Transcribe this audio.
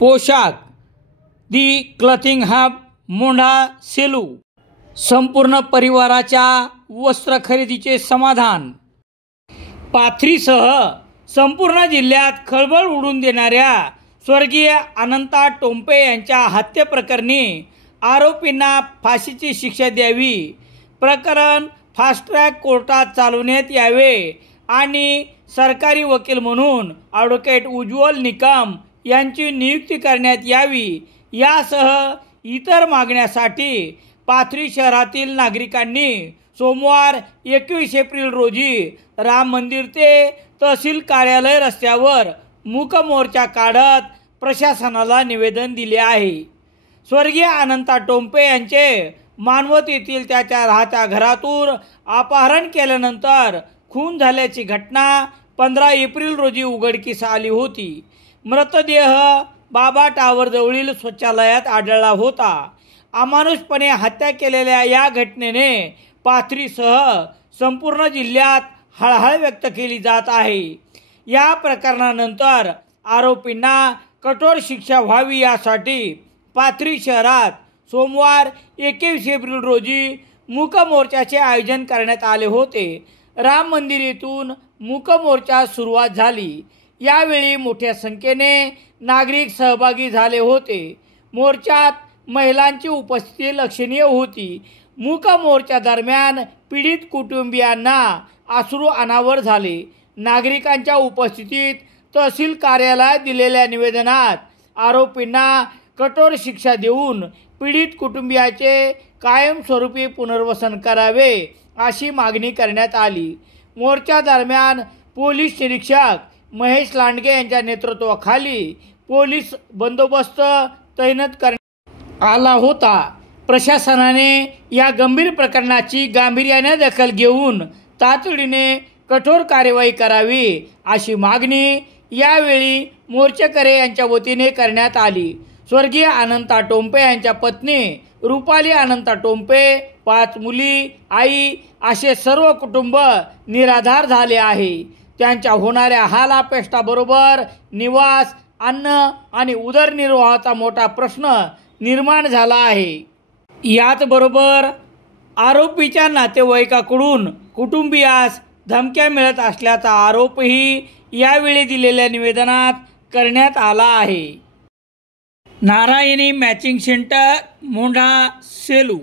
पोशाख दी क्लथिंग हब मोंढा सेलू संपूर्ण परिवाराच्या वस्त्र खरेदीचे समाधान। पाथरीसह संपूर्ण जिल्ह्यात खळबळ उडवून देणाऱ्या स्वर्गीय अनंता टोम्पे यांच्या हत्येप्रकरणी आरोपींना फाशीची शिक्षा द्यावी, प्रकरण फास्ट ट्रॅक कोर्टात चालवण्यात यावे आणि सरकारी वकील म्हणून ॲडव्होकेट उज्ज्वल निकम यांची नियुक्ती करण्यात यावी यासह इतर मागण्यासाठी पाथरी शहरातील नागरिकांनी सोमवार 21 एप्रिल रोजी राम मंदिर ते तहसील कार्यालय रस्त्यावर मूक मोर्चा काढत प्रशासनाला निवेदन दिले आहे। स्वर्गीय अनंता टोम्पे यांचे मानवत येथील त्याच्या राहत्या घरातून अपहरण केल्यानंतर खून झाल्याची घटना 15 एप्रिल रोजी उघडकीस आली होती। मृतदेह बाबा टावर जवळील शौचालयात आढळला होता। अमानुषपणे हत्या केलेल्या या घटनेने पाथरीसह संपूर्ण जिल्ह्यात हळहळ व्यक्त केली जात आहे। या प्रकरणानंतर आरोपींना कठोर शिक्षा व्हावी यासाठी पाथरी शहरात सोमवार 21 एप्रिल रोजी मूक मोर्चाचे आयोजन करण्यात आले होते। राम मंदिर येथून मूक मोर्चा सुरुवात झाली। यावेळी मोठ्या संख्येने नागरिक सहभागी झाले होते। मोर्चात महिलांची उपस्थिती लक्षणीय होती। मूक मोर्चा दरम्यान पीडित कुटुंबियांना अश्रू अनावर झाले। नागरिकांच्या उपस्थितीत तहसील कार्यालयात दिलेल्या निवेदनात आरोपींना कठोर शिक्षा देऊन पीडित कुटुंबियाचे कायमस्वरूपी पुनर्वसन करावे अशी मागणी करण्यात आली। मोर्चा दरम्यान पोलीस निरीक्षक महेश लांडगे यांच्या नेतृत्वाखाली पोलीस बंदोबस्त तैनात करण्यात आला होता। प्रशासनाने या गंभीर प्रकरणाची गांभीर्याने दखल घेऊन तातडीने कठोर कार्यवाही करावी अशी मागणी यावेळी मोर्चेकरी यांच्या वतीने करण्यात आली। स्वर्गीय अनंता टोम्पे यांच्या पत्नी रुपाली अनंता टोम्पे, 5 मुली, आई असे सर्व कुटुंब निराधार झाले आहे। त्यांच्या होणाऱ्या हाल अपेष्टाबरोबर निवास, अन्न आणि उदरनिर्वाहाचा मोठा प्रश्न निर्माण झाला आहे। याचबरोबर आरोपीच्या नातेवाईकाकडून कुटुंबियास धमक्या मिळत असल्याचा आरोपही यावेळी दिलेल्या निवेदनात करण्यात आला आहे। नारायणी मॅचिंग सेंटर मोंढा सेलू।